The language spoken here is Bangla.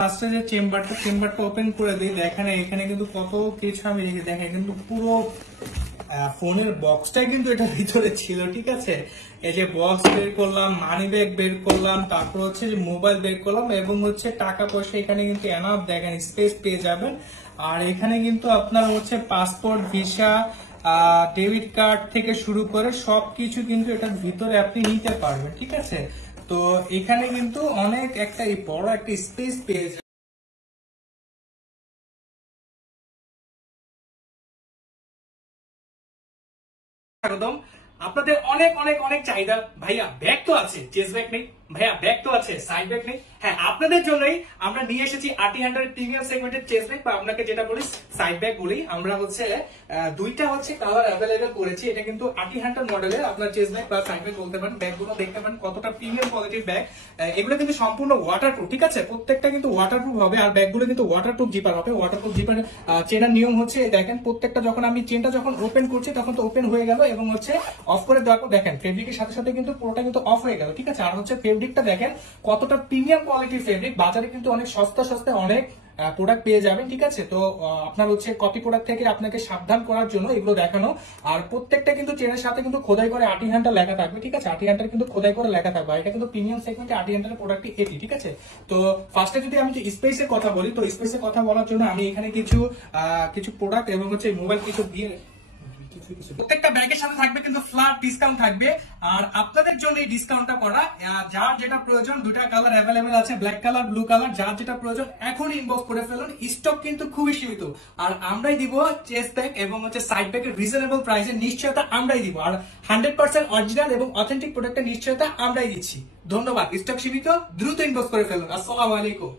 ফার্স্টে যে চেম্বারটা ওপেন করে দিই, দেখেন এখানে কিন্তু কত কিছু আমি রেখে, দেখেন কিন্তু পুরো ফোনের বক্সটাই কিন্তু এটার ভিতরে ছিল। ঠিক আছে, এই যে বক্স বের করলাম, মানি ব্যাগ বের করলাম, তারপর হচ্ছে যে মোবাইল বের করলাম, এবং হচ্ছে টাকা পয়সা এখানে কিন্তু এনাফ, দেখেন স্পেস পেয়ে যাবেন। আর এখানে কিন্তু আপনার হচ্ছে পাসপোর্ট, ভিসা, ডেবিট কার্ড থেকে শুরু করে সবকিছু কিন্তু এটার ভিতরে আপনি নিতে পারবেন। ঠিক আছে, তো এখানে কিন্তু অনেক একটা বড় একটা স্পেস পেয়ে যাবেন। একদম আপনাদের অনেক অনেক অনেক চাহিদা, ভাইয়া ব্যাগ তো আছে, চেস্ট ব্যাগ নেই, ভাইয়া ব্যাগ তো আছে, সাইড ব্যাগ নেই। হ্যাঁ, আপনাদের জন্যই আমরা নিয়ে এসেছি AT100 প্রিমিয়াম সেগমেন্টের চেস্ট ব্যাগ, বা আপনাকে যেটা বলি সাইড ব্যাগ বলি। আমরা হচ্ছে দুইটা হচ্ছে কালার অ্যাভেলেবেল করেছি। এটা কিন্তু AT100 মডেলের আপনার চেস্ট ব্যাগ বা সাইড ব্যাগ বলতে পারেন। ব্যাগগুলো দেখতে পারেন কতটা প্রিমিয়াম কোয়ালিটির ব্যাগ। এগুলো কিন্তু সম্পূর্ণ ওয়াটারপ্রুফ। ঠিক আছে, প্রত্যেকটা কিন্তু ওয়াটারপ্রুফ হবে। আর ব্যাগগুলো কিন্তু ওয়াটারপ্রুফ জিপার হবে। ওয়াটারপ্রুফ জিপার চেনার নিয়ম হচ্ছে, দেখেন প্রত্যেকটা যখন আমি চেনটা যখন ওপেন করছি তখন তো ওপেন হয়ে গেল, এবং হচ্ছে অফ করে দেওয়ার পর দেখেন ফেব্রিকের সাথে সাথে কিন্তু পুরোটা কিন্তু অফ হয়ে গেল। ঠিক আছে, আর হচ্ছে ফেব্রিকটা দেখেন কতটা প্রিমিয়াম কোয়ালিটির ফেব্রিক। বাজারে কিন্তু অনেক সস্তা অনেক প্রোডাক্ট পেয়ে যাবেন। ঠিক আছে, তো আপনার হচ্ছে কপি প্রোডাক্ট থেকে আপনাকে সাবধান করার জন্য এগুলো দেখানো। আর প্রত্যেকটা কিন্তু চেনের সাথে কিন্তু খোদাই করে AT100 লেখা থাকবে। ঠিক আছে, AT100 কিন্তু খোদাই করে লেখা থাকবে। এটা কিন্তু প্রিমিয়াম সেগমেন্টে AT100 এর প্রোডাক্টটি এটি। ঠিক আছে, তো ফার্স্টে যদি আমি স্পেসের কথা বলি, তো স্পেসের কথা বলার জন্য আমি এখানে কিছু প্রোডাক্ট এবং হচ্ছে মোবাইল কিছু দিয়ে, প্রত্যেকটা ব্যাগের সাথে থাকবে কিন্তু ফ্ল্যাট ডিসকাউন্ট থাকবে। আর আপনাদের জন্য এই ডিসকাউন্টটা করা, যার যেটা প্রয়োজন, দুইটা কালার অ্যাভেলেবেল আছে, ব্ল্যাক কালার, ব্লু কালার, যার যেটা প্রয়োজন এখন ইনবক্স করে ফেলুন। স্টক কিন্তু খুবই সীমিত। আর আমরাই দিব চেস্ট ব্যাগ এবং হচ্ছে সাইড ব্যাগের রিজনেবল প্রাইসে নিশ্চয়তা আমরাই দিব। আর 100% অরিজিনাল এবং অথেন্টিক প্রোডাক্টের নিশ্চয়তা আমরাই দিচ্ছি। ধন্যবাদ। স্টক সীমিত, দ্রুত ইনবক্স করে ফেলুন। আসসালামু আলাইকুম।